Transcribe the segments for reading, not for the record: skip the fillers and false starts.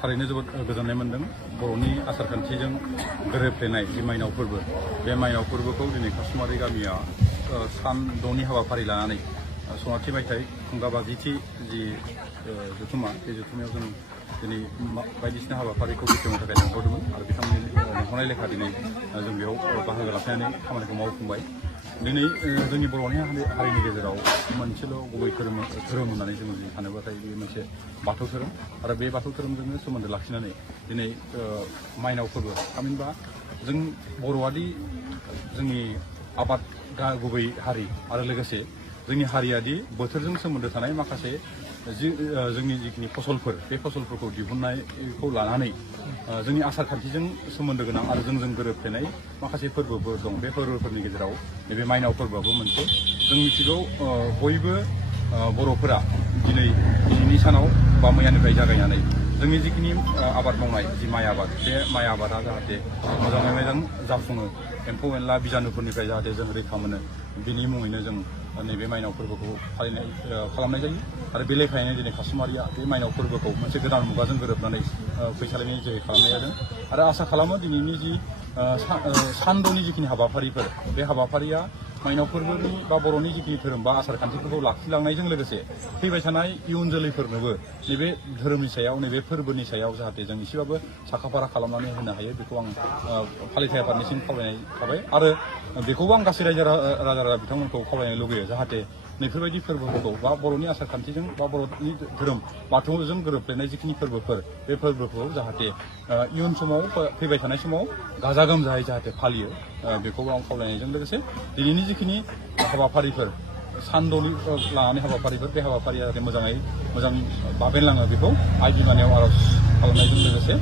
थारैनो जोबोद गोजोननाय मोन्दों। बर'नि आसारखान्थिजों गोरोबफ्लेनाय जि माइनाव फोरबो, बे माइनाव फोरबोखौ दिनै कासुमारि गामिया सान 6नि हाबाफारि लानानै सनाथि मायथाइ खुंगा 50थि जि जथुमा, बे जथुमायाव जों दिनै बायदिसिना हाबाफारिखौ बेखेवनो थाखाय लिंहरदोंमोन आरो बिथांमोननि लिंहरनाय लेखा दिनै जों बेयाव बाहागो लाफैनानै खामानिखौ मावफुंबाय। दिनै जोंनि बर'नि हारिनि गेजेराव मोनसेल' गुबै धोरोम होननानै जों सानोब्लाथाय बे मोनसे बाथौ धोरोम आरो बे बाथौ धोरोमजोंनो सोमोन्दो लाखिनानै दिनै माइनाव फोरबो, थामहिनबा जों बर'आदि जोंनि आबाद गुबै हारि आरो लोगोसे जोंनि हारियादि बोथोरजों सोमोन्दो थानाय माखासे जोंनि जिखिनि फसलफोर, बे फसलफोरखौ दिहुननायखौ लानानै जोंनि आसार खान्थिजों सोमोन्दो गोनां आरो जोंजों गोरोबफ्लेनाय माखासे फोरबोफोर दं। बे फोरबोफोरनि गेजेराव नैबे माइनाव फोरबोआबो मोनसे। जों मिथिगौ बयबो बर'फोरा दिनैनि सानाव बा मैयानिफ्राय जागायनानै जोंनि जिखिनि आबाद मावनाय जि माइ आबाद, बे माइ आबादा जाहाथे मोजाङै मोजां जाफुङो, एम्फौ एनला बिजानुफोरनिफ्राय जाहाथे जों रैखा मोनो, बिनि मुङैनो जों नैबे माइनाव फोरबोखौ खालामनाय जायो। आरो बे लेखायैनो दिनै कासुमारिया बे माइनाव फोरबोखौ मोनसे गोदान मुगाजों गोरोबनानै फैसालिनि जोहै खालामनाय जादों आरो आसा खालामो दिनैनि जि सान 6नि जिखिनि हाबाफारिफोर, बे हाबाफारिया माइनाव फोरबोनि बा बर'नि जिखिनि धोरोम बा आसार खान्थिफोरखौ लाखिलांनायजों लोगोसे फैबाय थानाय इयुन जोलैफोरनोबो नैबे धोरोमनि सायाव, नैबे फोरबोनि सायाव जाहाथे जों एसेबाबो साखाफारा खालामनानै होनो हायो, बेखौ आं फालिथाय आफादनिसिम खावलायनाय थाबाय। आरो बेखौबो आं गासै रायजो राजा बिथांमोनखौ खावलायनो लुगैयो जाहाथे नैफोरबायदि फोरबोफोरखौ बा बर'नि आसार खान्थिजों बा बर'नि धोरोम बाथौजों गोरोबफ्लेनाय जिखिनि फोरबोफोर, बे फोरबोखौ जाहाथे इयुन समाव फैबाय थानाय समाव गाजा गोमजायै जाहाथे फालियो, बेखौ आं खावलायनायजों लोगोसे दिनैनि जिखिनि हाबाफारिफोर, सान 6नि लानानै हाबाफारिफोर, बे हाबाफारिया जाहाथे मोजां बाबेनलाङो, बेखौ आइ बिमानियाव आर'ज खालामनायजों लोगोसे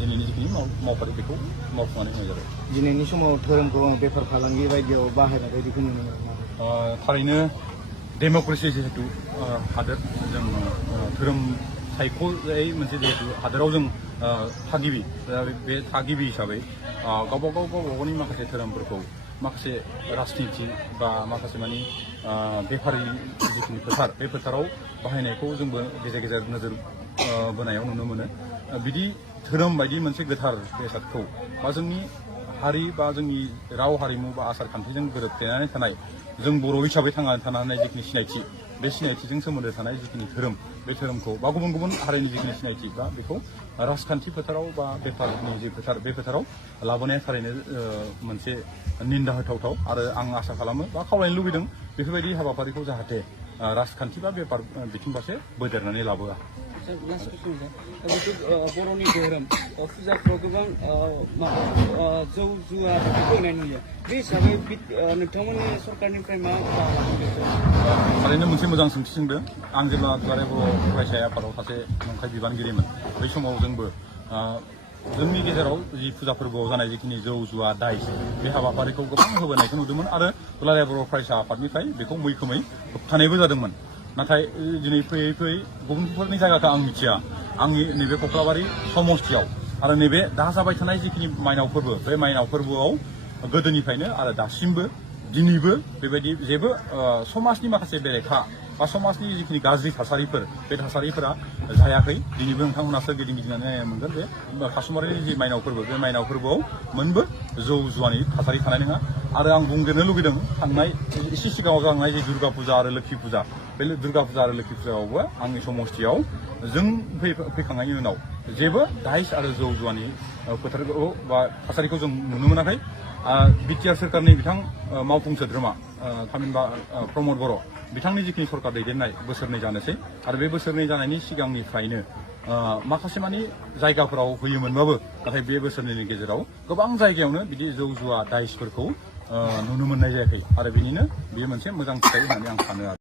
दिनैनि जिखिनि मावफारि बेखौ मावफुंनानै होनाय जाबाय। दिनैनि समाव धोरोमखौ बेफार फालांगि बायदियाव बाहायनाय बायदिखौ नुनो मोनो। थारैनो डेम'क्रेसि जिहेतु हादोर, जों धोरोम सायख'जायै मोनसे जिहेतु हादोराव जों थागिबि, बे थागिबि हिसाबै गावबा गावनि माखासे धोरोमफोरखौ माखासे राजनिथि बा माखासे मानि बेफारि जिखिनि फोथार, बे फोथाराव बाहायनायखौ जोंबो गेजेर गेजेर नोजोर बोनायाव नुनो मोनो। बिदि धोरोम बायदि मोनसे गोथार बेसादखौ बा जोंनि हारि बा जोंनि राव हारिमु बा आसार खान्थिजों गोरोबफ्लेनानै थानाय जों बर' हिसाबै थांनानै थानो हानाय जिखिनि सिनायथि, बे सिनायथिजों सोमोन्दो थानाय जिखिनि धोरोम, बे धोरोमखौ बा गुबुन हारिनि जिखिनि सिनायथि बा बेखौ राजखान्थि फोथाराव बा बेफारनि जि फोथार, बे फोथाराव लाबोनाया थारैनो मोनसे निन्दा होथावथाव। आरो आं आसा खालामो बा खावलायनो लुबैदों बेफोरबायदि हाबाफारिखौ जाहाथे राजखान्थि बा बेफार बिथिं फारसे बोदेरनानै लाबोआ। बर'नि धोरोम फुजाफ्राव गोबां जौ जुवा बेफोरखौ होनाय नुयो। बे हिसाबै नोंथांमोननि सरकारनिफ्राय मा थारैनो मोनसे मोजां सोंथि सोंदों। आं जेब्ला दुलाराय बर' फरायसा आफादाव सासे नंखाय बिबानगिरिमोन, बै समाव जोंबो जोंनि गेजेराव जि फुजा फोरबोआव जानाय जिखिनि जौ जुवा दाइस, बे हाबाफारिखौ गोबां होबोनायखौ नुदोंमोन आरो दुलाराय बर' फरायसा आफादनिफ्राय बेखौ मैखोमै होबथानायबो जादोंमोन। नाथाय दिनै फैयै गुबुनफोरनि जायगाखौ आं मिथिया, आंनि नैबे कक्लाबारि समस्थियाव आरो नैबे दा जाबाय थानाय जिखिनि माइनाव फोरबो, बे माइनाव फोरबोआव गोदोनिफ्रायनो आरो दासिमबो दिनैबो बेबायदि जेबो समाजनि माखासे बेरेखा बा समाजनि जिखिनि गाज्रि थासारिफोर, बे थासारिफोरा जायाखै। दिनैबो नोंथांमोना सोरगिदिं गिदिंनानै नायनो मोनगोन बे कासुमारिनि जि माइनाव फोरबो, बे माइनाव फोरबोआव मोनबो जौ जुवानि थासारि थानाय नङा। आरो आं बुंदेरनो लुगैदों, थांनाय एसे सिगाङाव जालांनाय जि दुर्गा फुजा आरो लोक्षि फुजा, बे दुर्गा फुजा आरो लोक्षि फुजायावबो आंनि समस्थियाव जों फैखांनायनि उनाव जेबो दाइस आरो जौ जुवानि फोथारखौ बा थासारिखौ जों नुनो मोनाखै। बिटिआर सोरखारनि बिथां मावफुं सोद्रोमा थामहिनबा प्रमद बर', बिथांनि जिखिनि सरकार दैदेननाय बोसोरनै जानोसै आरो बे बोसोरनै जानायनि सिगांनिफ्रायनो माखासे मानि जायगाफोराव होयोमोनबाबो, नाथाय बे बोसोरनैनि गेजेराव गोबां जायगायावनो बिदि जौ जुवा दाइसफोरखौ नुनो मोननाय जायाखै आरो बिनिनो बेयो मोनसे मोजां फिथाइ होननानै आं सानो आरो।